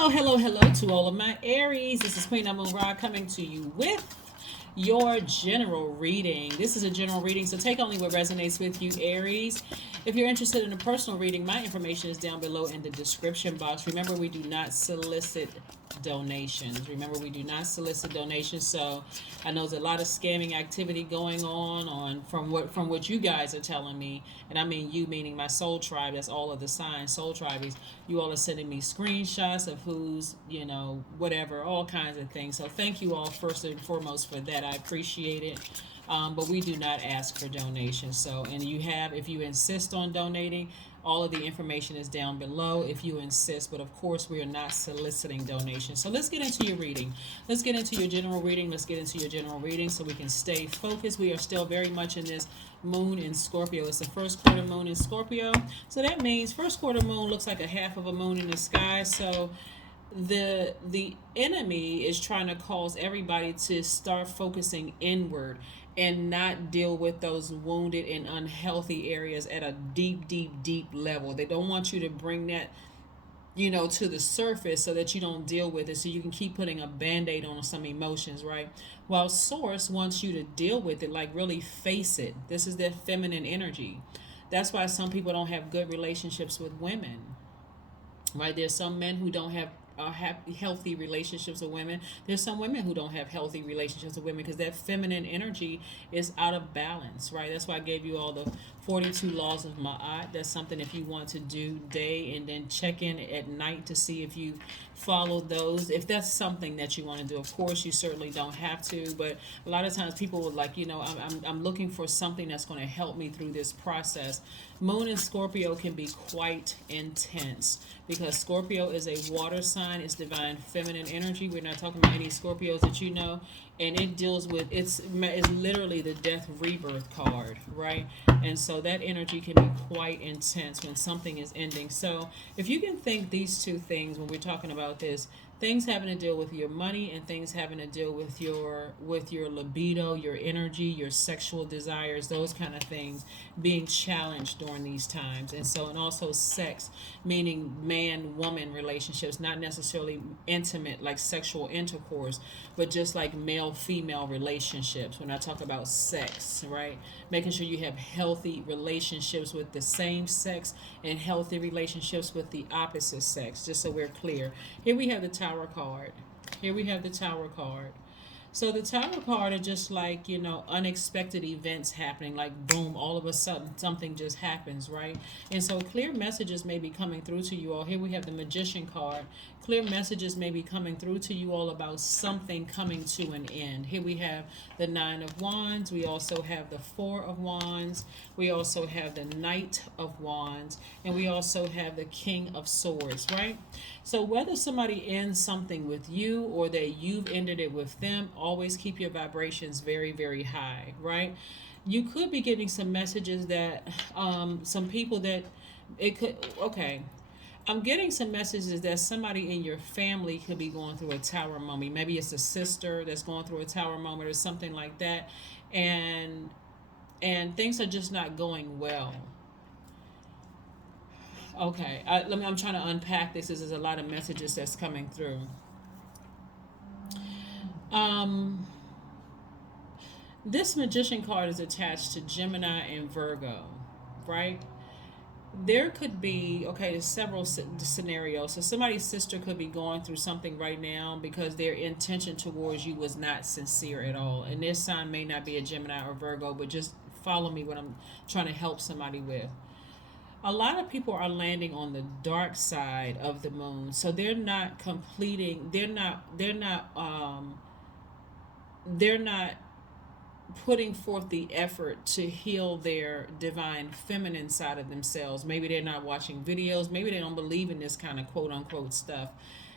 Oh, hello to all of my Aries. This is Queen Moon Ra coming to you with your general reading. This is a general reading, so take only what resonates with you, Aries. If you're interested in a personal reading, my information is down below in the description box. Remember, we do not solicit donations. Remember, we do not solicit donations. So I know there's a lot of scamming activity going on from what you guys are telling me, and I mean you, meaning my soul tribe. That's all of the signs, soul tribes. You all are sending me screenshots of who's, whatever, all kinds of things. So thank you all first and foremost for that. I appreciate it. But we do not ask for donations. So, and if you insist on donating, all of the information is down below if you insist. But of course, we are not soliciting donations. So let's get into your reading. Let's get into your general reading. Let's get into your general reading so we can stay focused. We are still very much in this moon in Scorpio. It's the first quarter moon in Scorpio. So that means first quarter moon looks like a half of a moon in the sky. So the enemy is trying to cause everybody to start focusing inward and not deal with those wounded and unhealthy areas at a deep level. They don't want you to bring that, to the surface so that you don't deal with it, so you can keep putting a band-aid on some emotions, right? While source wants you to deal with it, like really face it. This is that feminine energy. That's why some people don't have good relationships with women, right? There's some men who don't have healthy relationships with women. There's some women who don't have healthy relationships with women because that feminine energy is out of balance, right? That's why I gave you all the 42 laws of Ma'at. That's something if you want to do day and then check in at night to see if you follow those. If that's something that you want to do, of course, you certainly don't have to. But a lot of times people would like, I'm looking for something that's going to help me through this process. Moon in Scorpio can be quite intense because Scorpio is a water sign. It's divine feminine energy. We're not talking about any Scorpios that you know. And it deals with, it's literally the death rebirth card, right? And so that energy can be quite intense when something is ending. So if you can think these two things when we're talking about this, things having to deal with your money and things having to deal with your libido, your energy, your sexual desires, those kind of things being challenged during these times. And also sex, meaning man woman relationships, not necessarily intimate like sexual intercourse, but just like male female relationships. When I talk about sex, right? Making sure you have healthy relationships with the same sex and healthy relationships with the opposite sex, just so we're clear. Here we have the Tower card. Here we have the Tower card. So the Tower card are just like, unexpected events happening, like boom, all of a sudden something just happens, right? And so clear messages may be coming through to you all. Here we have the Magician card. Clear messages may be coming through to you all about something coming to an end. Here we have the Nine of Wands. We also have the Four of Wands. We also have the Knight of Wands. And we also have the King of Swords, right? So whether somebody ends something with you or that you've ended it with them, always keep your vibrations very high, right? You could be getting some messages that some people that it could, okay, I'm getting some messages that somebody in your family could be going through a tower moment. Maybe it's a sister that's going through a tower moment or something like that, and things are just not going well. Okay, I'm trying to unpack this. There's a lot of messages that's coming through. Um, this Magician card is attached to Gemini and Virgo, right? There could be, okay, there's several scenarios. So somebody's sister could be going through something right now because their intention towards you was not sincere at all. And this sign may not be a Gemini or Virgo, but just follow me what I'm trying to help somebody with. A lot of people are landing on the dark side of the moon, so they're not putting forth the effort to heal their divine feminine side of themselves. Maybe they're not watching videos. Maybe they don't believe in this kind of quote unquote stuff.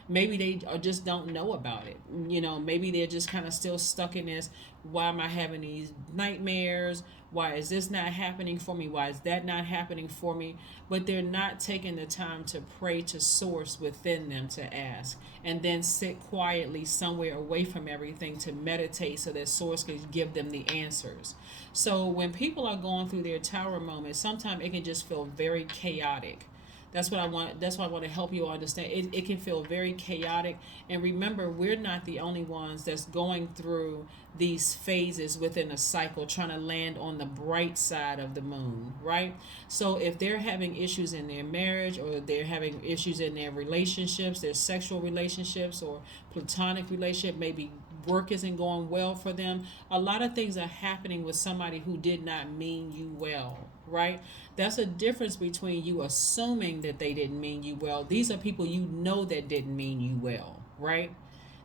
Maybe they just don't know about it. Maybe they're just kind of still stuck in this. Why am I having these nightmares? Why is this not happening for me? Why is that not happening for me? But they're not taking the time to pray to source within them to ask. And then sit quietly somewhere away from everything to meditate so that source can give them the answers. So when people are going through their tower moment, sometimes it can just feel very chaotic. That's what I want. That's why I want to help you understand. It can feel very chaotic. And remember, we're not the only ones that's going through these phases within a cycle, trying to land on the bright side of the moon, right? So if they're having issues in their marriage, or they're having issues in their relationships, their sexual relationships or platonic relationship, maybe work isn't going well for them. A lot of things are happening with somebody who did not mean you well, right? That's a difference between you assuming that they didn't mean you well. These are people you know that didn't mean you well, right?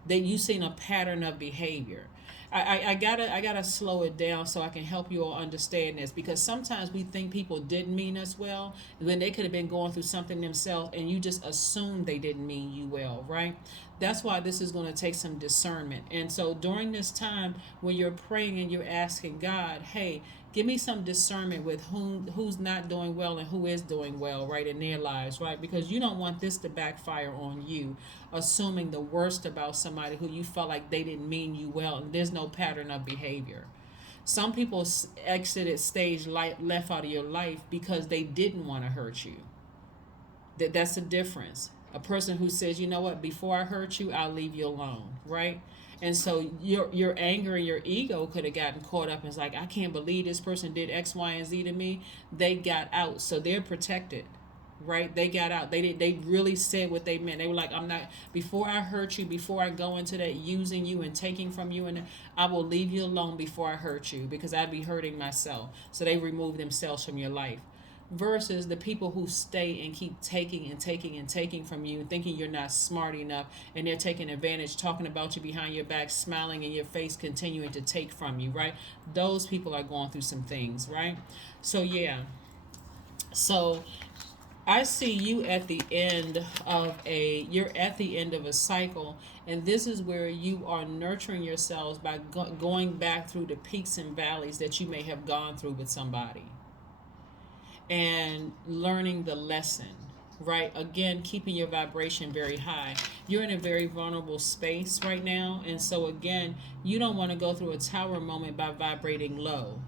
That you seen a pattern of behavior. I gotta slow it down so I can help you all understand this, because sometimes we think people didn't mean us well when they could have been going through something themselves, and you just assume they didn't mean you well, right? That's why this is going to take some discernment. And so during this time when you're praying and you're asking God, hey, give me some discernment with who's not doing well and who is doing well, right, in their lives, right? Because you don't want this to backfire on you, assuming the worst about somebody who you felt like they didn't mean you well, and there's no pattern of behavior. Some people exited stage left out of your life because they didn't want to hurt you. That's the difference. A person who says, you know what, before I hurt you, I'll leave you alone, right? And so your anger and your ego could have gotten caught up, and it's like, I can't believe this person did X, Y, and Z to me. They got out, so they're protected, right? They got out. They really said what they meant. They were like, I'm not, before I hurt you, before I go into that using you and taking from you, and I will leave you alone before I hurt you, because I'd be hurting myself. So they remove themselves from your life. Versus the people who stay and keep taking and taking and taking from you, thinking you're not smart enough, and they're taking advantage, talking about you behind your back, smiling in your face, continuing to take from you, right? Those people are going through some things, right? So yeah. So I see you at the end of you're at the end of a cycle, and this is where you are nurturing yourselves by going back through the peaks and valleys that you may have gone through with somebody, and learning the lesson, right? Again, keeping your vibration very high. You're in a very vulnerable space right now, and so again, you don't want to go through a tower moment by vibrating low,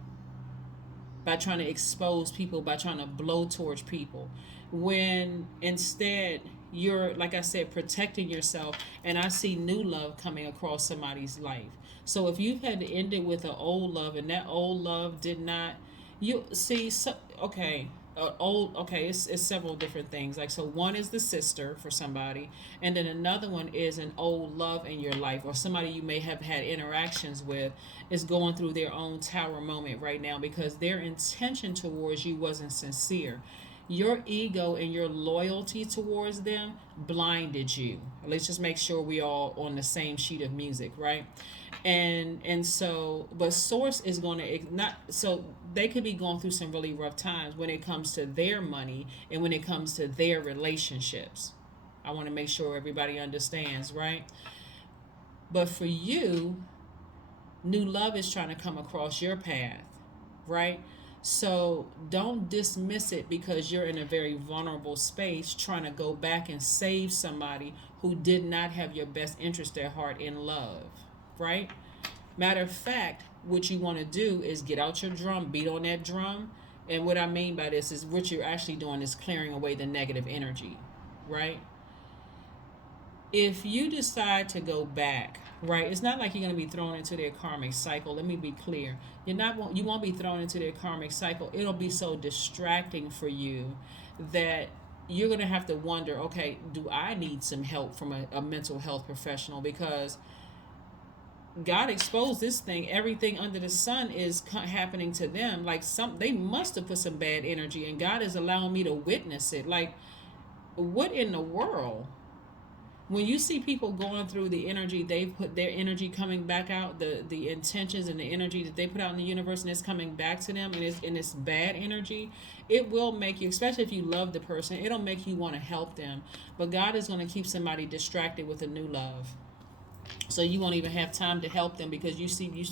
by trying to expose people, by trying to blow towards people, when instead you're, like I said, protecting yourself. And I see new love coming across somebody's life. So if you've had to end it with an old love, and that old love did not, you see, so, okay, it's several different things. Like, so one is the sister for somebody, and then another one is an old love in your life, or somebody you may have had interactions with is going through their own tower moment right now, because their intention towards you wasn't sincere. Your ego and your loyalty towards them blinded you. Let's just make sure we all on the same sheet of music, right? And so, but source is going to not, so they could be going through some really rough times when it comes to their money and when it comes to their relationships. I want to make sure everybody understands, right? But for you, new love is trying to come across your path, right? So don't dismiss it because you're in a very vulnerable space trying to go back and save somebody who did not have your best interest at heart in love, right? Matter of fact, what you want to do is get out your drum, beat on that drum. And what I mean by this is what you're actually doing is clearing away the negative energy, right? If you decide to go back, right, it's not like you're going to be thrown into their karmic cycle. Let me be clear. You won't be thrown into their karmic cycle. It'll be so distracting for you that you're going to have to wonder, okay, do I need some help from a mental health professional? Because God exposed this thing. Everything under the sun is happening to them. Like, they must have put some bad energy, and God is allowing me to witness it. Like, what in the world? When you see people going through the energy, they put their energy coming back out, the intentions and the energy that they put out in the universe, and it's coming back to them, and it's bad energy, it will make you, especially if you love the person, it'll make you want to help them. But God is going to keep somebody distracted with a new love. So you won't even have time to help them because you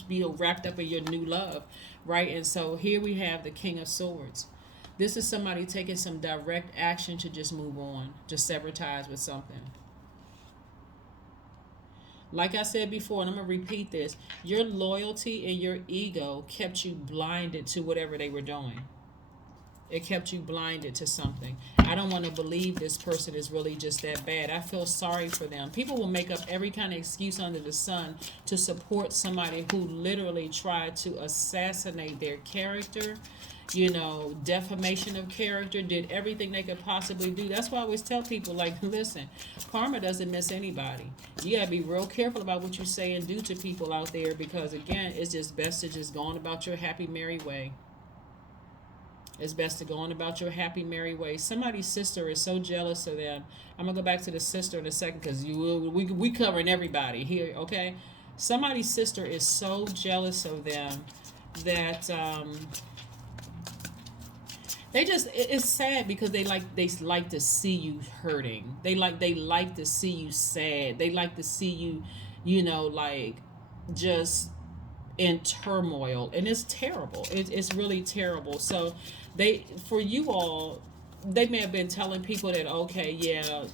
be wrapped up in your new love, right? And so here we have the King of Swords. This is somebody taking some direct action to just move on, to sever ties with something. Like I said before, and I'm going to repeat this, your loyalty and your ego kept you blinded to whatever they were doing. It kept you blinded to something. I don't want to believe this person is really just that bad. I feel sorry for them. People will make up every kind of excuse under the sun to support somebody who literally tried to assassinate their character, defamation of character, did everything they could possibly do. That's why I always tell people, like, listen, karma doesn't miss anybody. You gotta be real careful about what you say and do to people out there, because again, it's just best to just go on about your happy merry way. It's best to go on about your happy merry way. Somebody's sister is so jealous of them. I'm gonna go back to the sister in a second, because we covering everybody here, okay? Somebody's sister is so jealous of them that it's sad, because they like to see you hurting. They like to see you sad. They like to see you, like, just in turmoil, and it's terrible. It's really terrible. So for you all, they may have been telling people that, okay, yeah,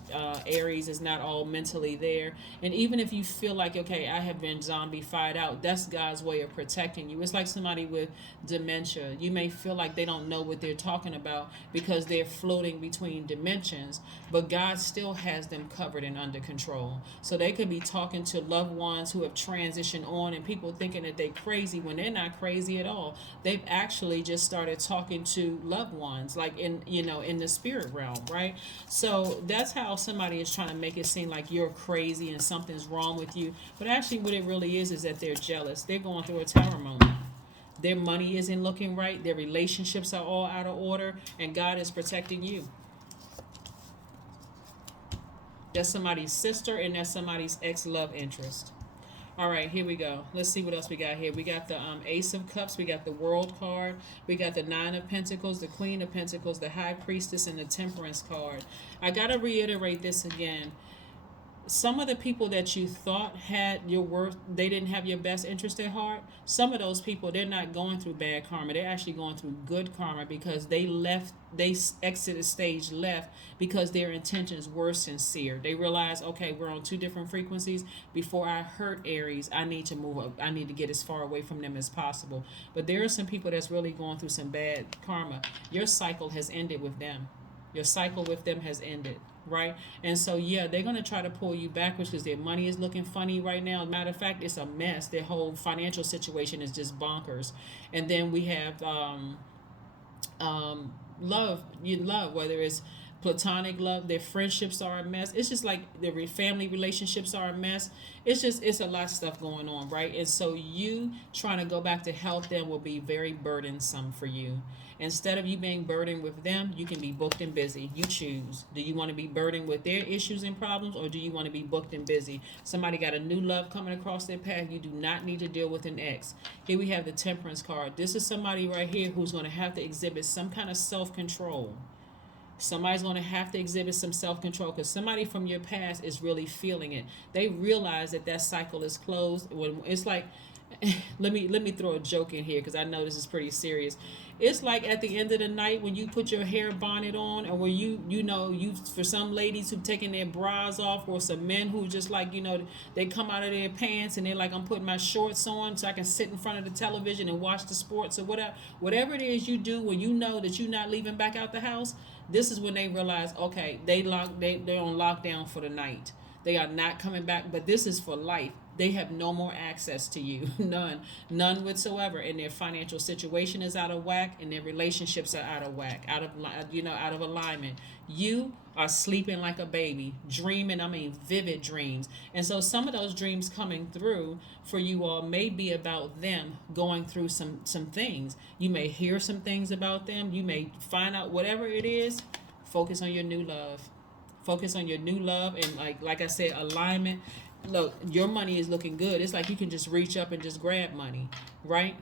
Aries is not all mentally there. And even if you feel like, okay, I have been zombie-fied out, that's God's way of protecting you. It's like somebody with dementia. You may feel like they don't know what they're talking about because they're floating between dimensions, but God still has them covered and under control. So they could be talking to loved ones who have transitioned on, and people thinking that they're crazy when they're not crazy at all. They've actually just started talking to loved ones, like in the spirit realm, right? So that's how somebody is trying to make it seem like you're crazy and something's wrong with you. But actually what it really is that they're jealous. They're going through a tower moment. Their money isn't looking right. Their relationships are all out of order, and God is protecting you. That's somebody's sister, and that's somebody's ex-love interest. All right, here we go. Let's see what else we got here. We got the Ace of Cups. We got the World card. We got the Nine of Pentacles, the Queen of Pentacles, the High Priestess, and the Temperance card. I got to reiterate this again. Some of the people that you thought had your worth, they didn't have your best interest at heart. Some of those people, they're not going through bad karma. They're actually going through good karma, because they exited stage left because their intentions were sincere. They realized, okay, we're on two different frequencies. Before I hurt Aries, I need to move up. I need to get as far away from them as possible. But there are some people that's really going through some bad karma. Your cycle has ended with them. Your cycle with them has ended. Right? And so, yeah, they're going to try to pull you backwards because their money is looking funny right now. Matter of fact, it's a mess. Their whole financial situation is just bonkers. And then we have love. You love, whether it's platonic love, their friendships are a mess. It's just like their family relationships are a mess. It's a lot of stuff going on, right? And so you trying to go back to help them will be very burdensome for you. Instead of you being burdened with them, you can be booked and busy. You choose. Do you want to be burdened with their issues and problems, or do you want to be booked and busy? Somebody got a new love coming across their path. You do not need to deal with an ex. Here we have the Temperance card. This is somebody right here who's going to have to exhibit some kind of self-control. Somebody's going to have to exhibit some self-control, because somebody from your past is really feeling it. They realize that cycle is closed. When it's like, let me throw a joke in here, because I know this is pretty serious. It's like at the end of the night when you put your hair bonnet on, or where you for some ladies who've taken their bras off, or some men who just like, they come out of their pants and they're like, I'm putting my shorts on so I can sit in front of the television and watch the sports, or whatever it is you do when you know that you're not leaving back out the house. This is when they realize, okay, they're on lockdown for the night. They are not coming back, but this is for life. They have no more access to you. None whatsoever. And their financial situation is out of whack, and their relationships are out of whack, out of alignment. You are sleeping like a baby, dreaming, vivid dreams. And so some of those dreams coming through for you all may be about them going through some things. You may hear some things about them. You may find out whatever it is. Focus on your new love. Focus on your new love, and like I said, alignment. Look, your money is looking good. It's like you can just reach up and just grab money, right?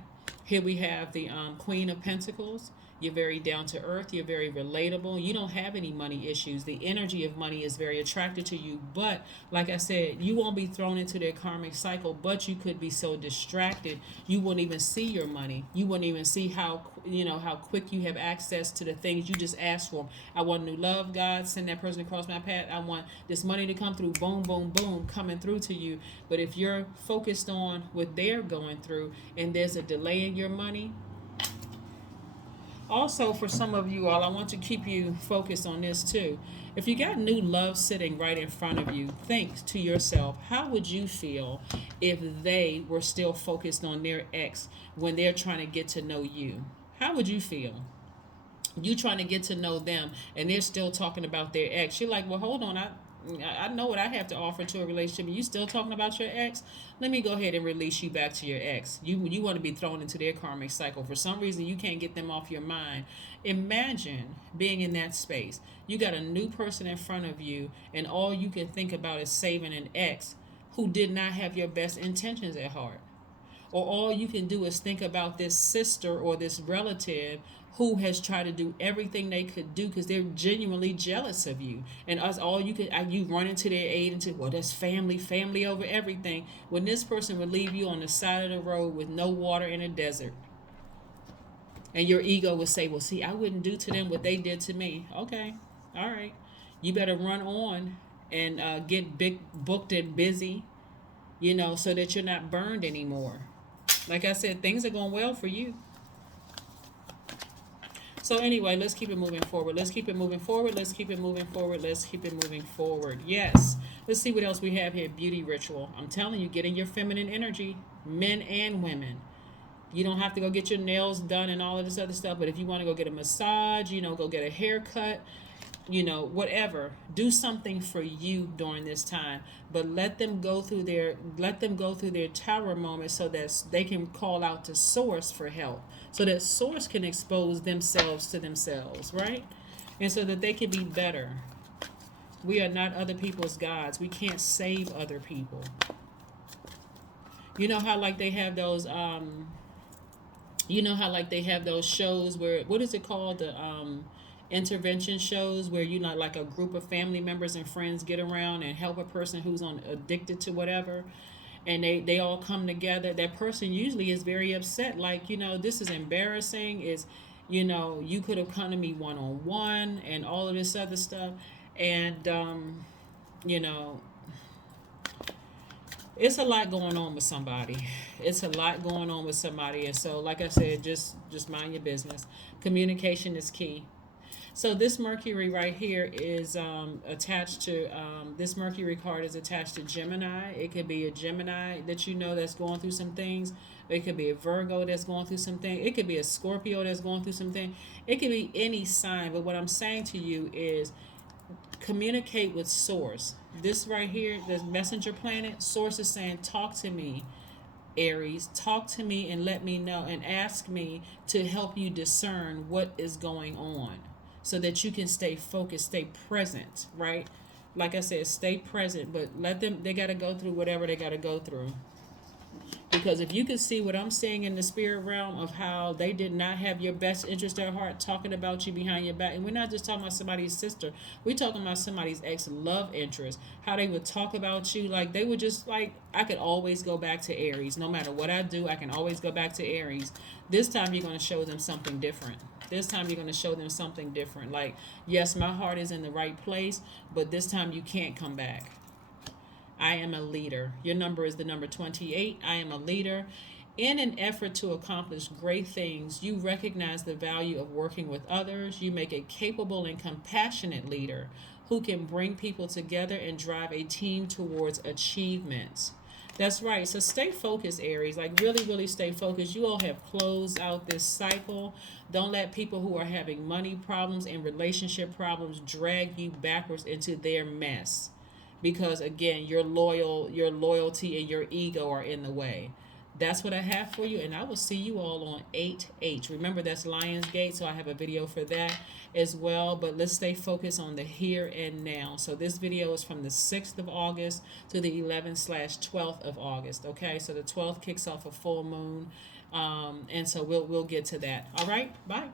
Here we have the Queen of Pentacles. You're very down to earth. You're very relatable. You don't have any money issues. The energy of money is very attracted to you. But like I said, you won't be thrown into their karmic cycle, but you could be so distracted you won't even see your money. You won't even see how quick you have access to the things you just asked for. I want new love, God. Send that person across my path. I want this money to come through. Boom, boom, boom, coming through to you. But if you're focused on what they're going through and there's a delay in your money, Also, for some of you all, I want to keep you focused on this too. If you got new love sitting right in front of you, think to yourself, how would you feel if they were still focused on their ex when they're trying to get to know you? How would you feel? You trying to get to know them and they're still talking about their ex. You're like, well, hold on, I know what I have to offer to a relationship, and you still talking about your ex. Let me go ahead and release you back to your ex. You want to be thrown into their karmic cycle. For some reason you can't get them off your mind. Imagine being in that space. You got a new person in front of you and all you can think about is saving an ex who did not have your best intentions at heart, or all you can do is think about this sister or this relative who has tried to do everything they could do because they're genuinely jealous of you, and us all you could you run into their aid and say, well, that's family over everything, when this person would leave you on the side of the road with no water in a desert, and your ego would say, well, see, I wouldn't do to them what they did to me. Okay, all right, you better run on and get big booked and busy, so that you're not burned anymore. Like I said, things are going well for you. So anyway, let's keep it moving forward. Let's keep it moving forward. Let's keep it moving forward. Let's keep it moving forward. Yes. Let's see what else we have here. Beauty ritual. I'm telling you, get in your feminine energy, men and women. You don't have to go get your nails done and all of this other stuff, but if you want to go get a massage, go get a haircut, whatever, do something for you during this time, but let them go through their tower moment so that they can call out to source for help, so that source can expose themselves to themselves, right? And so that they can be better. We are not other people's gods. We can't save other people. You know how like they have those shows where, what is it called, the intervention shows, where like a group of family members and friends get around and help a person who's addicted to whatever, and they all come together. That person usually is very upset, like, this is embarrassing, is, you could have come to me one-on-one and all of this other stuff, and you know it's a lot going on with somebody. It's a lot going on with somebody, and so, like I said, just mind your business. Communication is key. So this Mercury right here is attached to, this Mercury card is attached to Gemini. It could be a Gemini that that's going through some things. It could be a Virgo that's going through some things. It could be a Scorpio that's going through some things. It could be any sign. But what I'm saying to you is communicate with Source. This right here, the messenger planet, Source is saying, talk to me, Aries. Talk to me and let me know and ask me to help you discern what is going on, so that you can stay focused, stay present, right? Like I said, stay present, but they got to go through whatever they got to go through. Because if you can see what I'm seeing in the spirit realm of how they did not have your best interest at heart, talking about you behind your back, and we're not just talking about somebody's sister, we're talking about somebody's ex-love interest, how they would talk about you, like they would just, like, I could always go back to Aries. No matter what I do, I can always go back to Aries. This time you're going to show them something different. This time you're going to show them something different. Like, yes, my heart is in the right place, but this time you can't come back. I am a leader. Your number is the number 28. I am a leader. In an effort to accomplish great things, you recognize the value of working with others. You make a capable and compassionate leader who can bring people together and drive a team towards achievements. That's right. So stay focused, Aries. Like, really, really stay focused. You all have closed out this cycle. Don't let people who are having money problems and relationship problems drag you backwards into their mess, because again, your loyalty and your ego are in the way. That's what I have for you, and I will see you all on 8H. Remember, that's Lionsgate, so I have a video for that as well. But let's stay focused on the here and now. So this video is from the 6th of August to the 11/12th of August. Okay, so the 12th kicks off a full moon, and so we'll get to that. All right, bye.